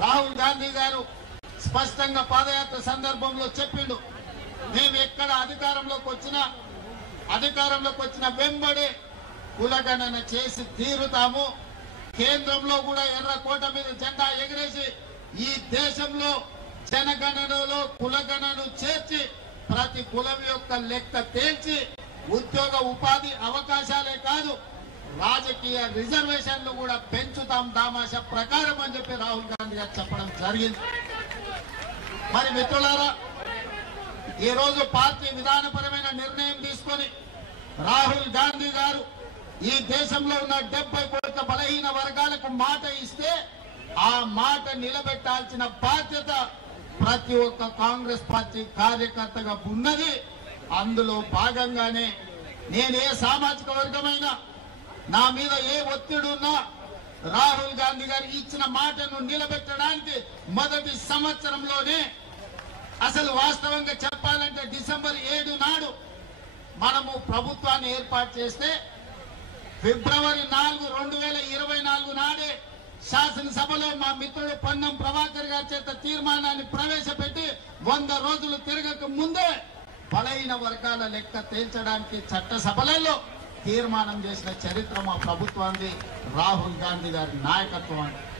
రాహుల్ గాంధీ గారు స్పష్టంగా పాదయాత్ర సందర్భంలో చెప్పిండు, మేము ఎక్కడ అధికారంలోకి వచ్చిన వెంబడే కులగణన చేసి తీరుతాము. కేంద్రంలో కూడా ఎర్రకోట మీద జెండా ఎగిరేసి ఈ దేశంలో జనగణనలో కులగణను చేర్చి ప్రతి కులం యొక్క లెక్క తేల్చి ఉద్యోగ ఉపాధి అవకాశాలే కాదు రాజకీయ రిజర్వేషన్లు కూడా పెంచుతాం దామాష ప్రకారం అని చెప్పి రాహుల్ గాంధీ గారు చెప్పడం జరిగింది. మరి మిత్రులారా, ఈ రోజు పార్టీ విధానపరమైన నిర్ణయం తీసుకొని రాహుల్ గాంధీ గారు ఈ దేశంలో ఉన్న 70 కోట్ల బలహీన వర్గాలకు మాట ఇస్తే ఆ మాట నిలబెట్టాల్సిన బాధ్యత ప్రతి ఒక్క కాంగ్రెస్ పార్టీ కార్యకర్తగా ఉన్నది. అందులో భాగంగానే నేను ఏ సామాజిక వర్గమైనా నా మీద ఏ ఒత్తిడి ఉన్నా రాహుల్ గాంధీ గారు ఇచ్చిన మాటను నిలబెట్టడానికి మొదటి సంవత్సరంలోనే, అసలు వాస్తవంగా చెప్పాలంటే డిసెంబర్ 7 నాడు మనము ప్రభుత్వాన్ని ఏర్పాటు చేస్తే ఫిబ్రవరి 4, 2024 నాడే శాసనసభలో మా మిత్రుడు పొన్నం ప్రభాకర్ గారి చేత తీర్మానాన్ని ప్రవేశపెట్టి 100 రోజులు తిరగక ముందే బలహీన వర్గాల లెక్క తేల్చడానికి చట్టసభలలో తీర్మానం చేసిన చరిత్ర మా ప్రభుత్వానికి రాహుల్ గాంధీ గారి నాయకత్వం.